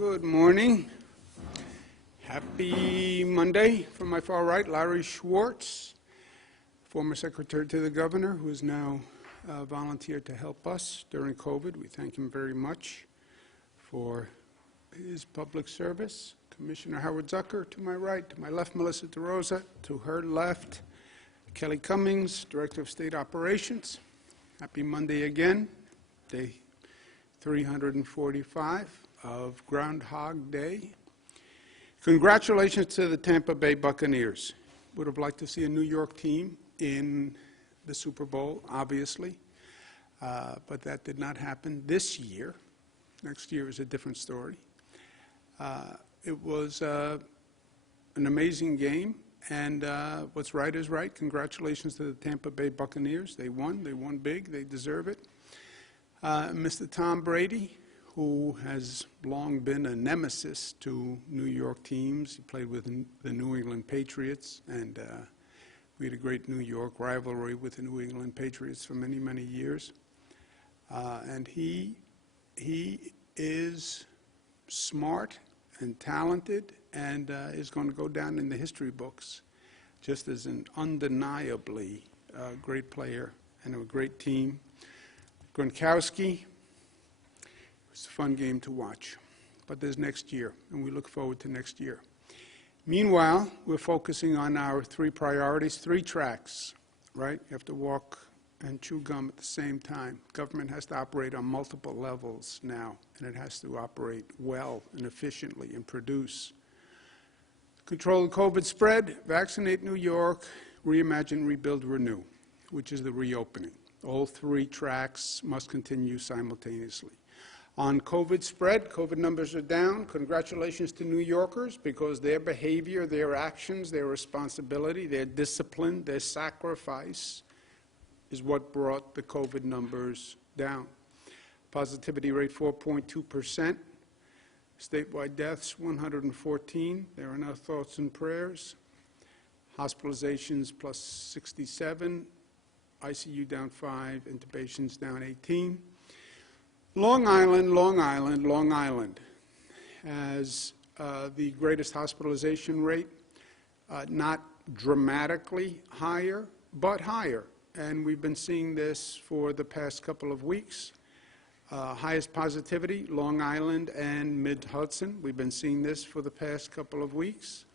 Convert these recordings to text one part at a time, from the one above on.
Good morning. Happy Monday. From my far right, Larry Schwartz, former secretary to the governor, who is now volunteered to help us during COVID. We thank him very much for his public service. Commissioner Howard Zucker to my right, to my left, Melissa DeRosa, to her left, Kelly Cummings, Director of State Operations. Happy Monday again, day 345 of Groundhog Day. Congratulations to the Tampa Bay Buccaneers. Would have liked to see a New York team in the Super Bowl, obviously, but that did not happen this year. Next year is a different story. It was an amazing game, and what's right is right. Congratulations to the Tampa Bay Buccaneers. They won big, they deserve it. Mr. Tom Brady, who has long been a nemesis to New York teams. He played with the New England Patriots, and we had a great New York rivalry with the New England Patriots for many, many years. And he is smart and talented and is going to go down in the history books just as an undeniably great player and a great team. Gronkowski, it's a fun game to watch, but there's next year, and we look forward to next year. Meanwhile, we're focusing on our three priorities, three tracks, right? You have to walk and chew gum at the same time. Government has to operate on multiple levels now, and it has to operate well and efficiently and produce. Control the COVID spread, vaccinate New York, reimagine, rebuild, renew, which is the reopening. All three tracks must continue simultaneously. On COVID spread, COVID numbers are down. Congratulations to New Yorkers, because their behavior, their actions, their responsibility, their discipline, their sacrifice is what brought the COVID numbers down. Positivity rate 4.2%. Statewide deaths 114. There are no thoughts and prayers. Hospitalizations plus 67. ICU down 5, intubations down 18. Long Island has the greatest hospitalization rate, not dramatically higher, but higher. And we've been seeing this for the past couple of weeks. Highest positivity, Long Island and Mid-Hudson. We've been seeing this for the past couple of weeks.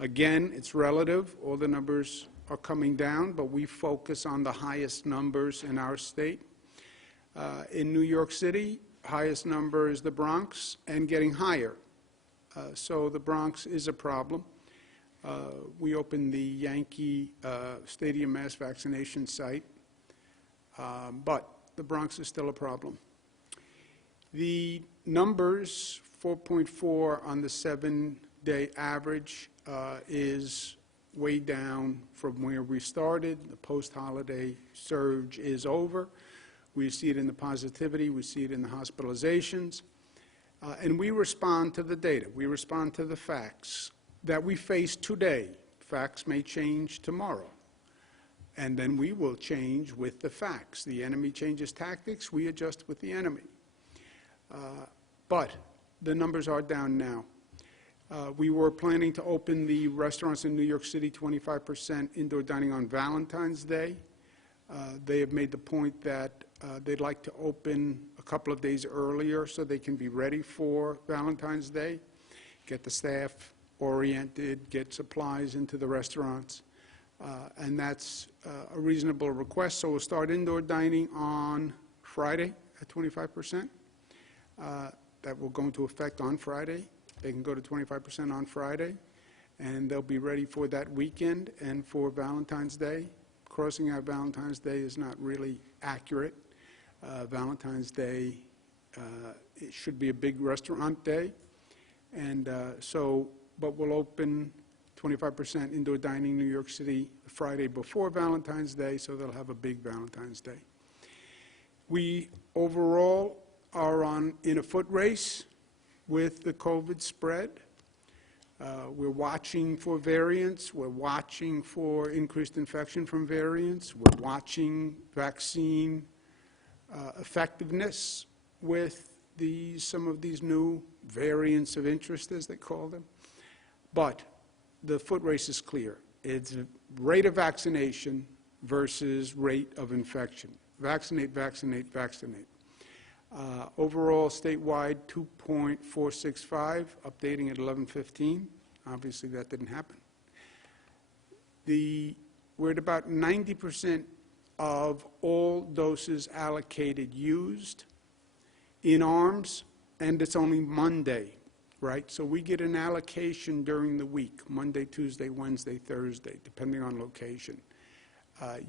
Again, it's relative. All the numbers are coming down, but we focus on the highest numbers in our state. In New York City, highest number is the Bronx, and getting higher. So the Bronx is a problem. We opened the Yankee Stadium mass vaccination site, but the Bronx is still a problem. The numbers, 4.4 on the 7-day average, is way down from where we started. The post-holiday surge is over. We see it in the positivity. We see it in the hospitalizations. And we respond to the data. We respond to the facts that we face today. Facts may change tomorrow. And then we will change with the facts. The enemy changes tactics. We adjust with the enemy. But the numbers are down now. We were planning to open the restaurants in New York City 25% indoor dining on Valentine's Day. They have made the point that they'd like to open a couple of days earlier so they can be ready for Valentine's Day, get the staff oriented, get supplies into the restaurants. And that's a reasonable request. So we'll start indoor dining on Friday at 25%. That will go into effect on Friday. They can go to 25% on Friday, and they'll be ready for that weekend and for Valentine's Day. Crossing out Valentine's Day is not really accurate. Valentine's Day, it should be a big restaurant day, and but we'll open 25% indoor dining New York City Friday before Valentine's Day, so they'll have a big Valentine's Day. We overall are in a foot race with the COVID spread. We're watching for variants. We're watching for increased infection from variants. We're watching vaccine effectiveness with some of these new variants of interest, as they call them. But the foot race is clear. It's rate of vaccination versus rate of infection. Vaccinate, vaccinate, vaccinate. Overall, statewide, 2.465, updating at 11:15. Obviously, that didn't happen. We're at about 90% of all doses allocated used in arms, and it's only Monday, right? So we get an allocation during the week, Monday, Tuesday, Wednesday, Thursday, depending on location.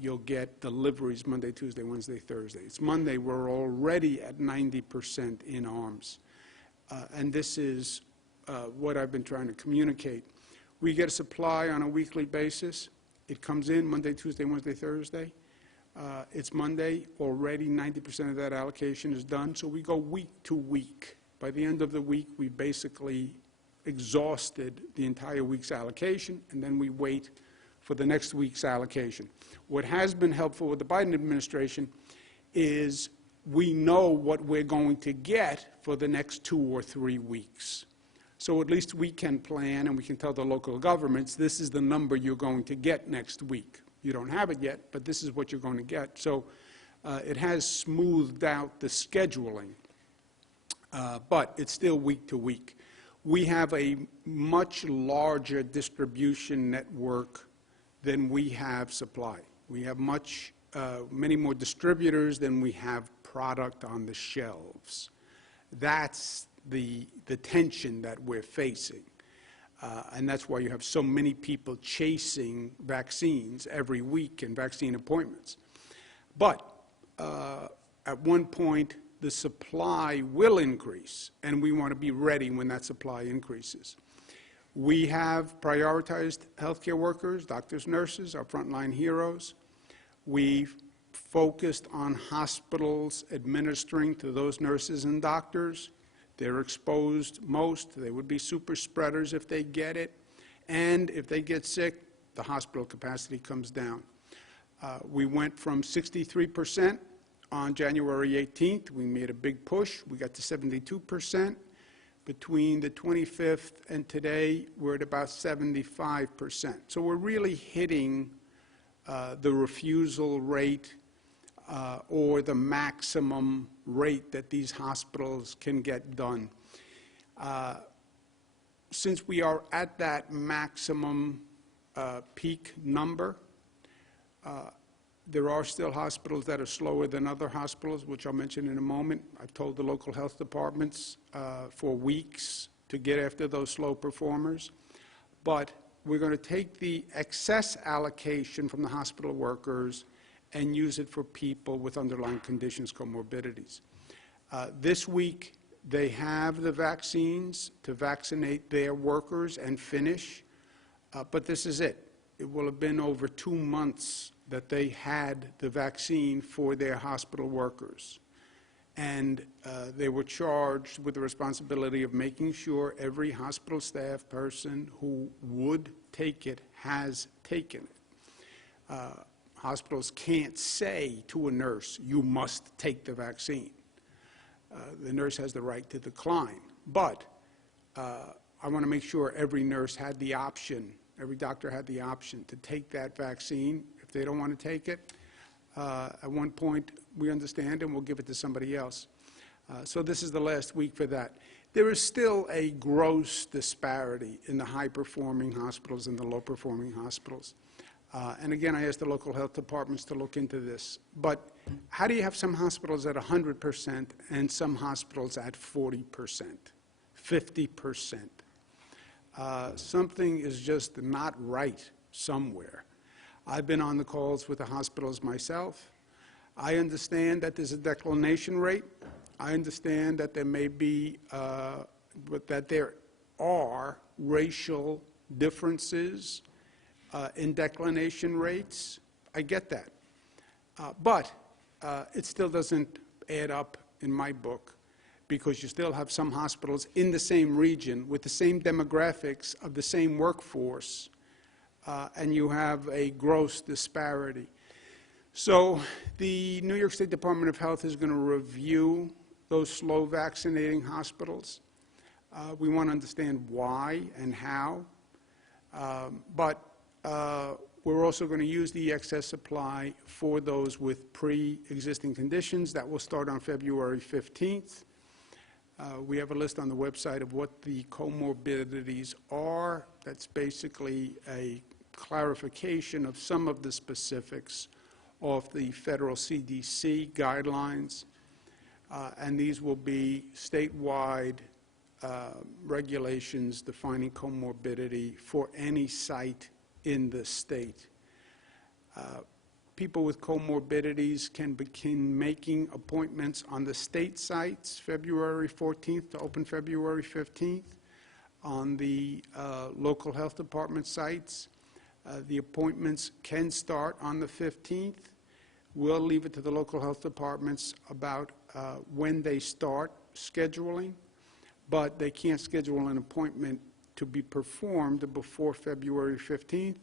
You'll get deliveries Monday, Tuesday, Wednesday, Thursday. It's Monday, we're already at 90% in arms. And this is what I've been trying to communicate. We get a supply on a weekly basis. It comes in Monday, Tuesday, Wednesday, Thursday. It's Monday, already 90% of that allocation is done, so we go week to week. By the end of the week, we basically exhausted the entire week's allocation, and then we wait for the next week's allocation. What has been helpful with the Biden administration is we know what we're going to get for the next 2 or 3 weeks. So at least we can plan, and we can tell the local governments, this is the number you're going to get next week. You don't have it yet, but this is what you're going to get. So it has smoothed out the scheduling, but it's still week to week. We have a much larger distribution network than we have supply. We have many more distributors than we have product on the shelves. That's the tension that we're facing. And that's why you have so many people chasing vaccines every week and vaccine appointments. But at one point, the supply will increase, and we want to be ready when that supply increases. We have prioritized healthcare workers, doctors, nurses, our frontline heroes. We've focused on hospitals administering to those nurses and doctors. They're exposed most. They would be super spreaders if they get it. And if they get sick, the hospital capacity comes down. We went from 63% on January 18th. We made a big push. We got to 72%. Between the 25th and today, we're at about 75%. So we're really hitting the refusal rate or the maximum rate that these hospitals can get done. Since we are at that maximum peak number, there are still hospitals that are slower than other hospitals, which I'll mention in a moment. I've told the local health departments for weeks to get after those slow performers. But we're going to take the excess allocation from the hospital workers and use it for people with underlying conditions, comorbidities. This week, they have the vaccines to vaccinate their workers and finish, but this is it. It will have been over 2 months that they had the vaccine for their hospital workers. And they were charged with the responsibility of making sure every hospital staff person who would take it has taken it. Hospitals can't say to a nurse, you must take the vaccine. The nurse has the right to decline. But I want to make sure every nurse had the option, every doctor had the option to take that vaccine. If they don't want to take it, at one point we understand and we'll give it to somebody else. So this is the last week for that. There is still a gross disparity in the high-performing hospitals and the low-performing hospitals. And again, I asked the local health departments to look into this. But how do you have some hospitals at 100% and some hospitals at 40%, 50%? Something is just not right somewhere. I've been on the calls with the hospitals myself. I understand that there's a declination rate. I understand that there may be, that there are racial differences in declination rates. I get that. But it still doesn't add up in my book, because you still have some hospitals in the same region with the same demographics of the same workforce, and you have a gross disparity. So the New York State Department of Health is going to review those slow vaccinating hospitals. We want to understand why and how, but we're also going to use the excess supply for those with pre-existing conditions. That will start on February 15th. We have a list on the website of what the comorbidities are. That's basically a clarification of some of the specifics of the federal CDC guidelines. And these will be statewide regulations defining comorbidity for any site in the state. People with comorbidities can begin making appointments on the state sites February 14th to open February 15th. On the local health department sites, the appointments can start on the 15th. We'll leave it to the local health departments about when they start scheduling, but they can't schedule an appointment to be performed before February 15th.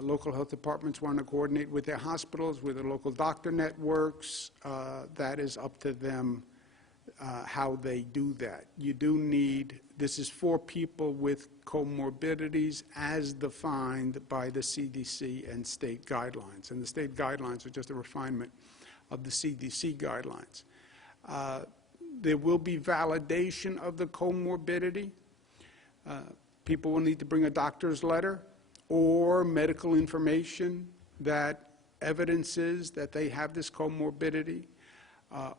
Local health departments want to coordinate with their hospitals, with their local doctor networks. That is up to them how they do that. You do need, this is for people with comorbidities as defined by the CDC and state guidelines. And the state guidelines are just a refinement of the CDC guidelines. There will be validation of the comorbidity. People will need to bring a doctor's letter or medical information that evidences that they have this comorbidity,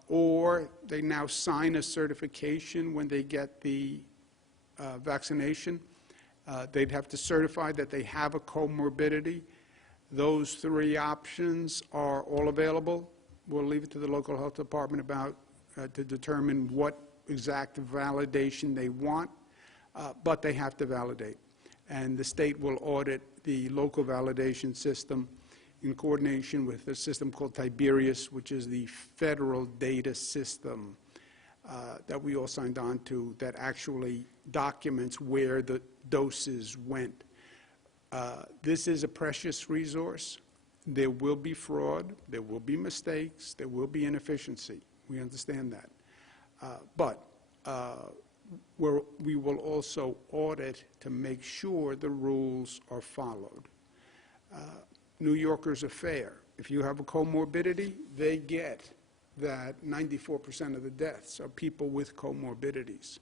or they now sign a certification when they get the vaccination. They'd have to certify that they have a comorbidity. Those three options are all available. We'll leave it to the local health department about to determine what exact validation they want, but they have to validate. And the state will audit the local validation system in coordination with a system called Tiberius, which is the federal data system that we all signed on to that actually documents where the doses went. This is a precious resource. There will be fraud, there will be mistakes, there will be inefficiency. We understand that. But we will also audit to make sure the rules are followed. New Yorkers are fair. If you have a comorbidity, they get that 94% of the deaths are people with comorbidities.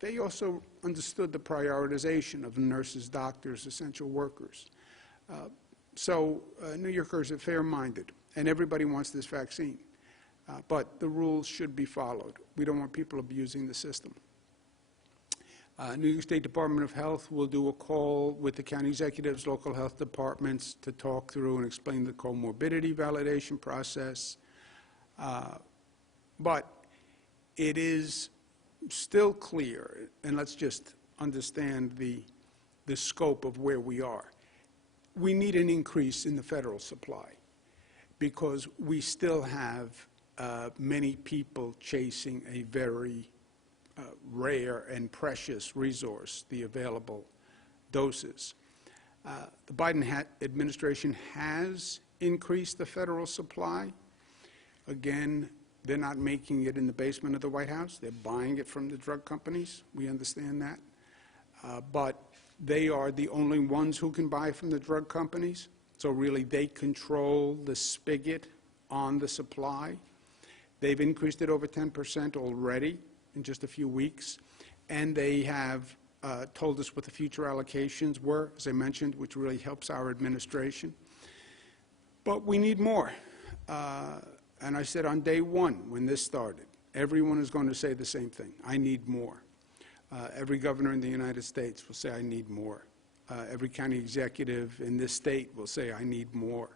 They also understood the prioritization of nurses, doctors, essential workers. So New Yorkers are fair-minded, and everybody wants this vaccine. But the rules should be followed. We don't want people abusing the system. New York State Department of Health will do a call with the county executives, local health departments to talk through and explain the comorbidity validation process. But it is still clear, and let's just understand the scope of where we are. We need an increase in the federal supply because we still have many people chasing a very rare and precious resource, the available doses. The Biden administration has increased the federal supply. Again, they're not making it in the basement of the White House. They're buying it from the drug companies. We understand that. But they are the only ones who can buy from the drug companies. So really, they control the spigot on the supply. They've increased it over 10% already in just a few weeks, and they have told us what the future allocations were, as I mentioned, which really helps our administration. But we need more. And I said on day one, when this started, everyone is going to say the same thing. I need more. Every governor in the United States will say, I need more. Every county executive in this state will say, I need more.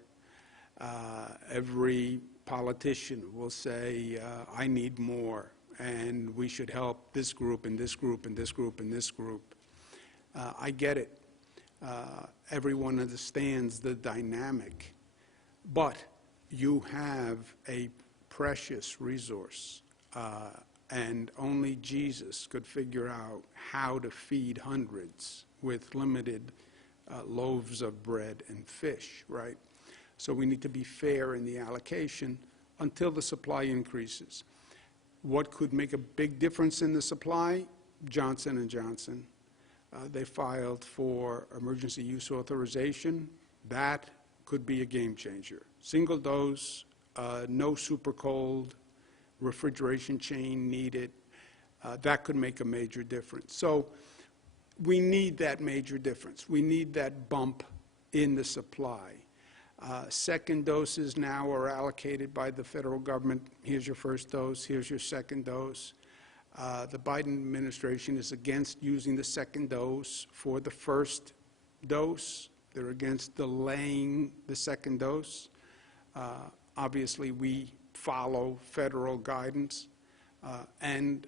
Every politician will say, I need more, and we should help this group and this group and this group and this group. I get it. Everyone understands the dynamic. But you have a precious resource, and only Jesus could figure out how to feed hundreds with limited loaves of bread and fish, right? So we need to be fair in the allocation until the supply increases. What could make a big difference in the supply? Johnson & Johnson. They filed for emergency use authorization. That could be a game changer. Single dose, no super cold, refrigeration chain needed. That could make a major difference. So we need that major difference. We need that bump in the supply. Second doses now are allocated by the federal government. Here's your first dose, here's your second dose. The Biden administration is against using the second dose for the first dose. They're against delaying the second dose. Obviously, we follow federal guidance, and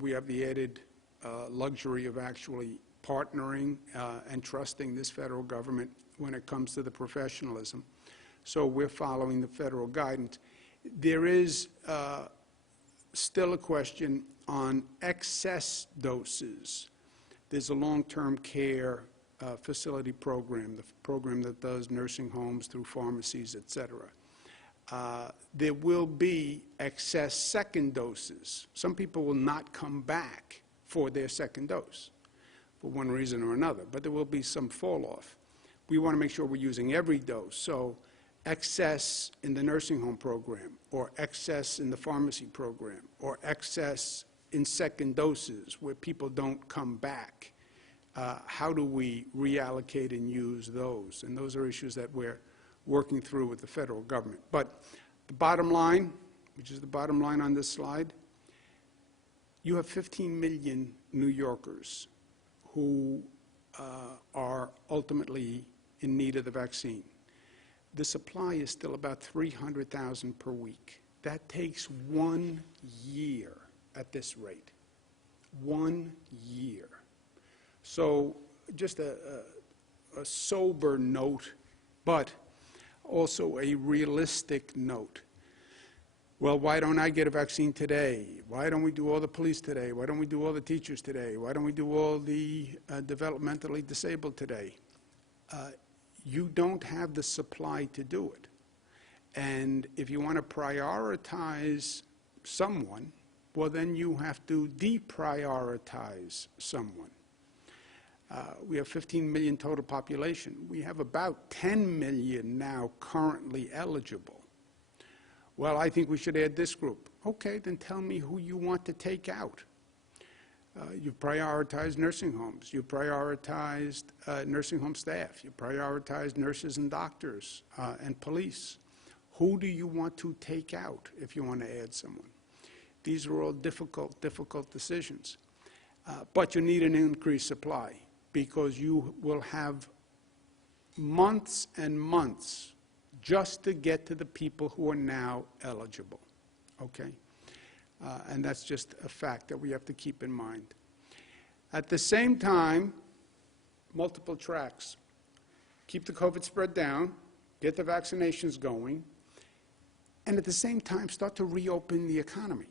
we have the added luxury of actually partnering and trusting this federal government when it comes to the professionalism. So we're following the federal guidance. There is still a question on excess doses. There's a long-term care facility program, the program that does nursing homes through pharmacies, et cetera. There will be excess second doses. Some people will not come back for their second dose for one reason or another, but there will be some fall off. We want to make sure we're using every dose. So excess in the nursing home program, or excess in the pharmacy program, or excess in second doses where people don't come back. How do we reallocate and use those? And those are issues that we're working through with the federal government. But the bottom line, which is the bottom line on this slide, you have 15 million New Yorkers who are ultimately in need of the vaccine. The supply is still about 300,000 per week. That takes 1 year at this rate. 1 year. So just a sober note, but also a realistic note. Well, why don't I get a vaccine today? Why don't we do all the police today? Why don't we do all the teachers today? Why don't we do all the developmentally disabled today? You don't have the supply to do it. And if you want to prioritize someone, well, then you have to deprioritize someone. We have 15 million total population. We have about 10 million now currently eligible. Well, I think we should add this group. Okay, then tell me who you want to take out. You prioritized nursing homes. You prioritized nursing home staff. You prioritized nurses and doctors and police. Who do you want to take out if you want to add someone? These are all difficult, difficult decisions. But you need an increased supply because you will have months and months just to get to the people who are now eligible, okay? And that's just a fact that we have to keep in mind. At the same time, multiple tracks. Keep the COVID spread down, get the vaccinations going, and at the same time, start to reopen the economy.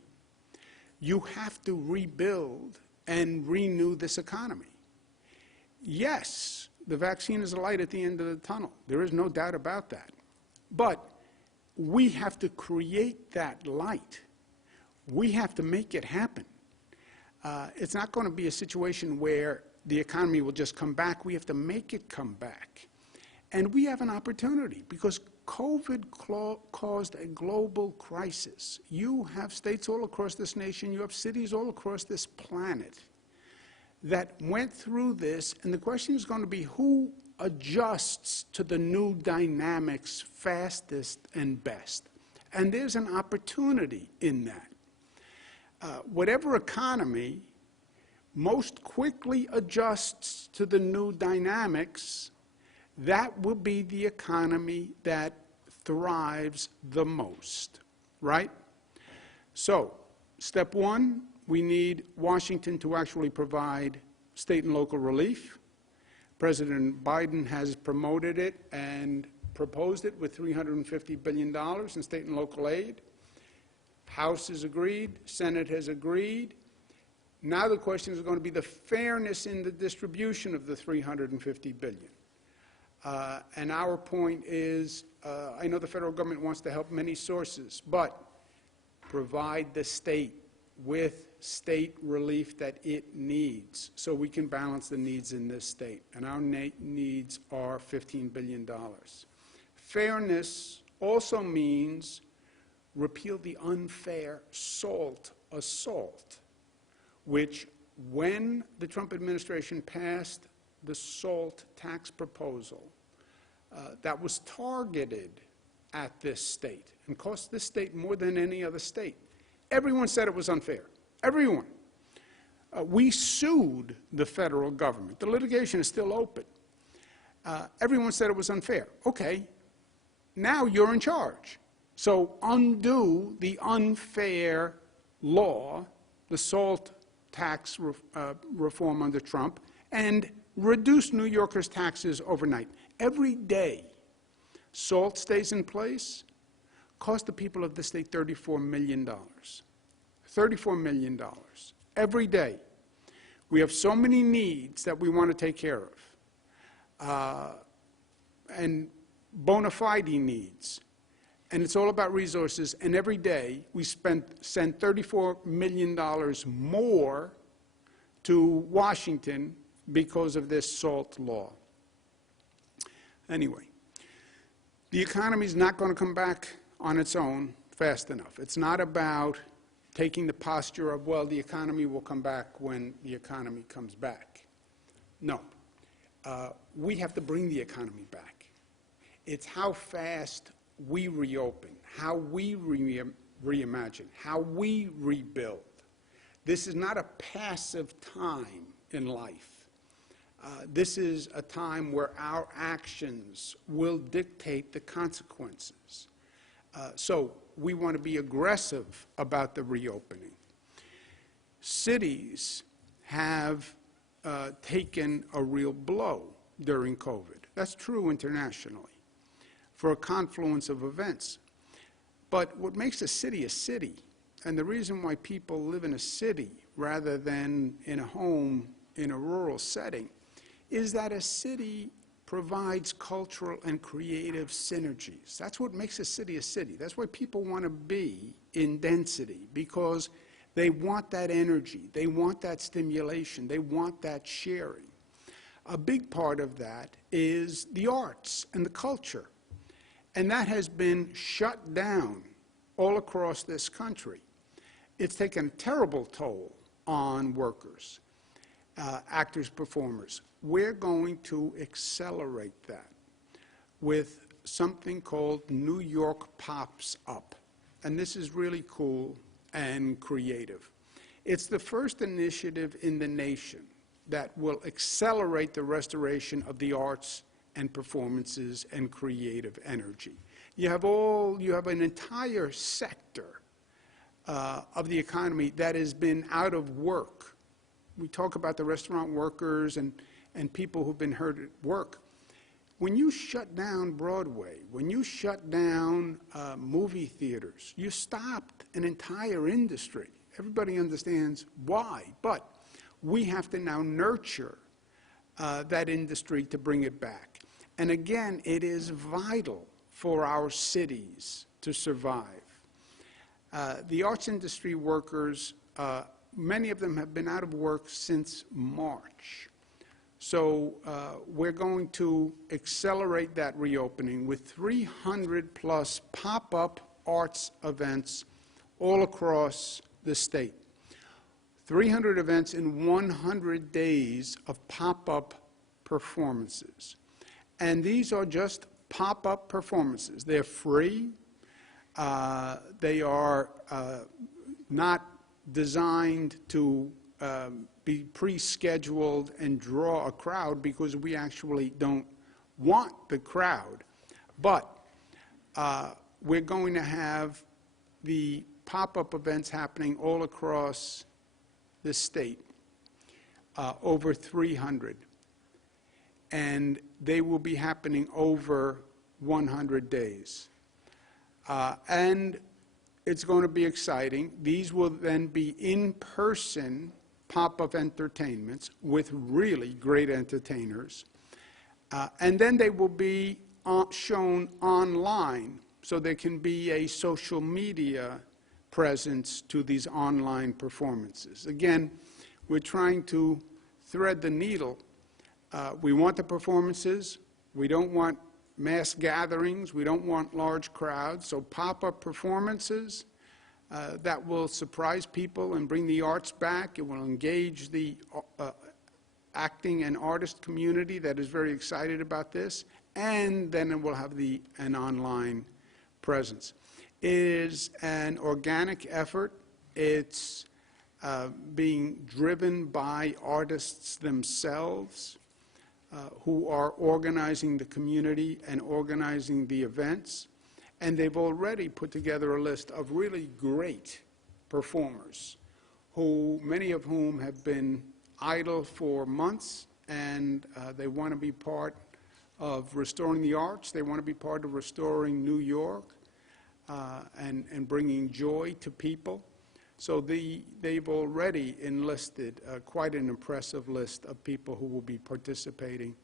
You have to rebuild and renew this economy. Yes, the vaccine is a light at the end of the tunnel. There is no doubt about that. But we have to create that light. We have to make it happen. It's not going to be a situation where the economy will just come back. We have to make it come back. And we have an opportunity because COVID caused a global crisis. You have states all across this nation, you have cities all across this planet that went through this, and the question is going to be who adjusts to the new dynamics fastest and best. And there's an opportunity in that. Whatever economy most quickly adjusts to the new dynamics, that will be the economy that thrives the most, right? So, step one, we need Washington to actually provide state and local relief. President Biden has promoted it and proposed it with $350 billion in state and local aid. House has agreed, Senate has agreed. Now the question is going to be the fairness in the distribution of the $350 billion. And our point is, I know the federal government wants to help many sources, but provide the state with state relief that it needs so we can balance the needs in this state. And our needs are $15 billion. Fairness also means repeal the unfair SALT assault, which when the Trump administration passed the SALT tax proposal, that was targeted at this state and cost this state more than any other state. Everyone said it was unfair. Everyone. We sued the federal government. The litigation is still open. Everyone said it was unfair. Okay, now you're in charge. So undo the unfair law, the SALT tax reform under Trump, and reduce New Yorkers' taxes overnight. Every day SALT stays in place cost the people of the state $34 million. $34 million. Every day. We have so many needs that we want to take care of. And bona fide needs. And it's all about resources. And every day we send $34 million more to Washington because of this SALT law. Anyway, the economy is not going to come back on its own fast enough. It's not about taking the posture of, well, the economy will come back when the economy comes back. No. We have to bring the economy back. It's how fast we reopen, how we reimagine, how we rebuild. This is not a passive time in life. This is a time where our actions will dictate the consequences. So we want to be aggressive about the reopening. Cities have taken a real blow during COVID. That's true internationally for a confluence of events. But what makes a city, and the reason why people live in a city rather than in a home in a rural setting, is that a city provides cultural and creative synergies. That's what makes a city a city. That's why people want to be in density, because they want that energy, they want that stimulation, they want that sharing. A big part of that is the arts and the culture. And that has been shut down all across this country. It's taken a terrible toll on workers, actors, performers. We're going to accelerate that with something called New York Pops Up. And this is really cool and creative. It's the first initiative in the nation that will accelerate the restoration of the arts and performances and creative energy. You have an entire sector of the economy that has been out of work. We talk about the restaurant workers and people who've been hurt at work. When you shut down Broadway, when you shut down movie theaters, you stopped an entire industry. Everybody understands why, but we have to now nurture that industry to bring it back. And again, it is vital for our cities to survive. The arts industry workers, many of them have been out of work since March. So we're going to accelerate that reopening with 300 plus pop-up arts events all across the state. 300 events in 100 days of pop-up performances. And these are just pop-up performances. They're free. They are not designed to be pre-scheduled and draw a crowd, because we actually don't want the crowd. But we're going to have the pop-up events happening all across the state, over 300. And they will be happening over 100 days. And it's going to be exciting. These will then be in-person pop-up entertainments with really great entertainers. And then they will be shown online, so there can be a social media presence to these online performances. Again, we're trying to thread the needle. We want the performances. We don't want mass gatherings. We don't want large crowds. So pop-up performances that will surprise people and bring the arts back. It will engage the acting and artist community that is very excited about this. And then it will have an online presence. It is an organic effort. It's being driven by artists themselves who are organizing the community and organizing the events. And they've already put together a list of really great performers, many of whom have been idle for months, and they want to be part of restoring the arts. They want to be part of restoring New York and bringing joy to people. So they've already enlisted quite an impressive list of people who will be participating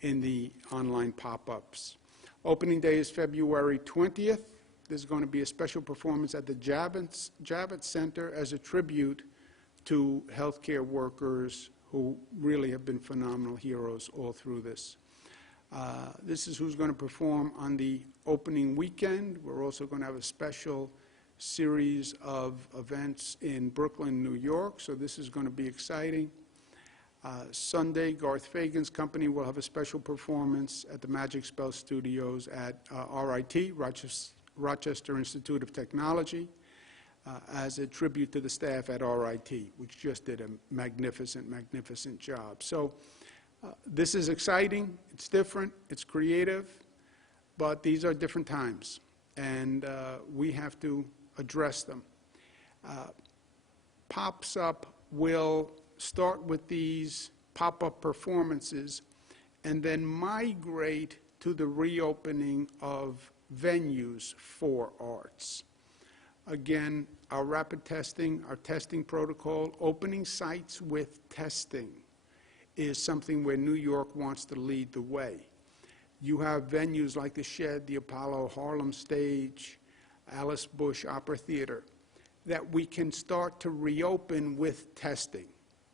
in the online pop-ups. Opening day is February 20th. There's going to be a special performance at the Javits Center as a tribute to healthcare workers who really have been phenomenal heroes all through this. This is who's going to perform on the opening weekend. We're also going to have a special series of events in Brooklyn, New York, so this is going to be exciting. Sunday, Garth Fagan's company will have a special performance at the Magic Spell Studios at RIT, Rochester Institute of Technology, as a tribute to the staff at RIT, which just did a magnificent, magnificent job. So this is exciting, it's different, it's creative, but these are different times, and we have to address them. Pops Up will start with these pop-up performances and then migrate to the reopening of venues for arts. Again, our rapid testing, our testing protocol, opening sites with testing is something where New York wants to lead the way. You have venues like the Shed, the Apollo, Harlem Stage, Alice Bush Opera Theater, that we can start to reopen with testing.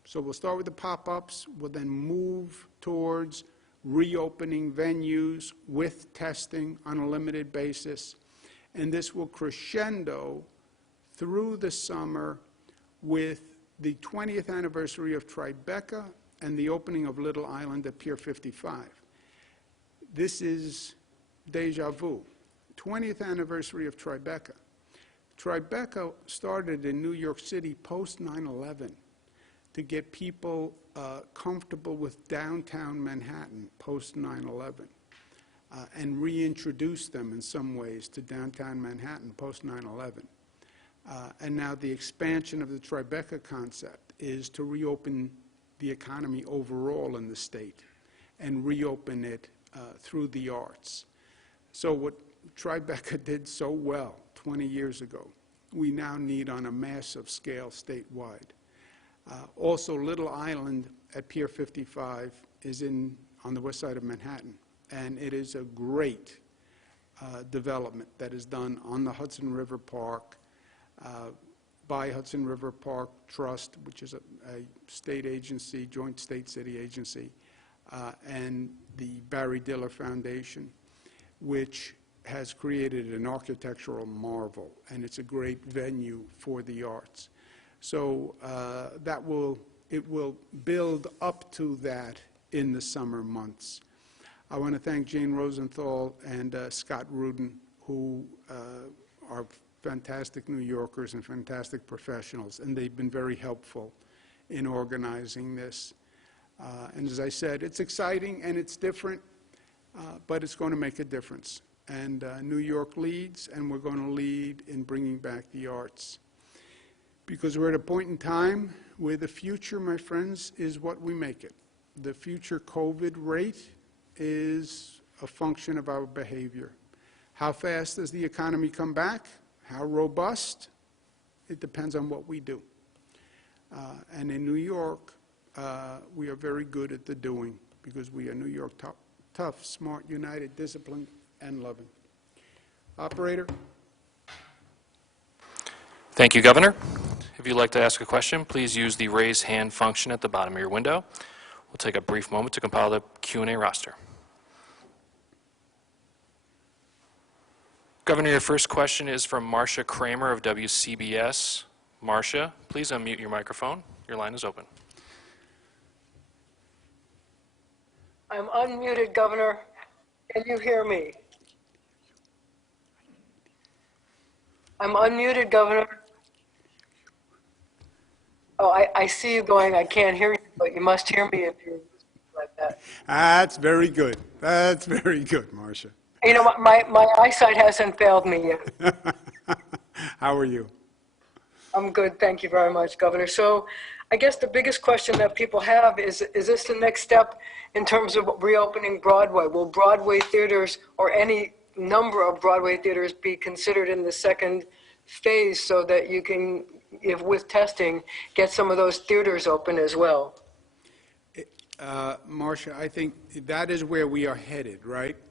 So we'll start with the pop-ups, we'll then move towards reopening venues with testing on a limited basis, and this will crescendo through the summer with the 20th anniversary of Tribeca and the opening of Little Island at Pier 55. This is deja vu. 20th anniversary of Tribeca. Tribeca started in New York City post 9/11 to get people comfortable with downtown Manhattan post 9/11 and reintroduce them in some ways to downtown Manhattan post 9/11. And now the expansion of the Tribeca concept is to reopen the economy overall in the state and reopen it through the arts. So what Tribeca did so well 20 years ago, we now need on a massive scale statewide. Also, Little Island at Pier 55 is on the west side of Manhattan, and it is a great development that is done on the Hudson River Park by Hudson River Park Trust, which is a state agency, joint state-city agency, and the Barry Diller Foundation, which has created an architectural marvel, and it's a great venue for the arts. So it will build up to that in the summer months. I want to thank Jane Rosenthal and Scott Rudin, who are fantastic New Yorkers and fantastic professionals, and they've been very helpful in organizing this. And as I said, it's exciting and it's different, but it's going to make a difference. And New York leads, and we're going to lead in bringing back the arts. Because we're at a point in time where the future, my friends, is what we make it. The future COVID rate is a function of our behavior. How fast does the economy come back? How robust? It depends on what we do. And in New York, we are very good at the doing because we are New York tough, smart, united, disciplined, and loving. Operator? Thank Thank you, Governor. If you'd like to ask a question, please use the raise hand function at the bottom of your window. We'll take a brief moment to compile the Q&A roster. Governor, your first question is from Marcia Kramer of WCBS. Marcia, please unmute your microphone. Your line is open. I'm unmuted, Governor. Can you hear me? I'm unmuted, Governor. Oh, I see you going, I can't hear you, but you must hear me if you're like that. That's very good. That's very good, Marcia. You know, my eyesight hasn't failed me yet. How are you? I'm good, thank you very much, Governor. So I guess the biggest question that people have is this the next step in terms of reopening Broadway? Will Broadway theaters or any number of Broadway theaters be considered in the second phase so that you can, if with testing, get some of those theaters open as well? Marcia, I think that is where we are headed, right?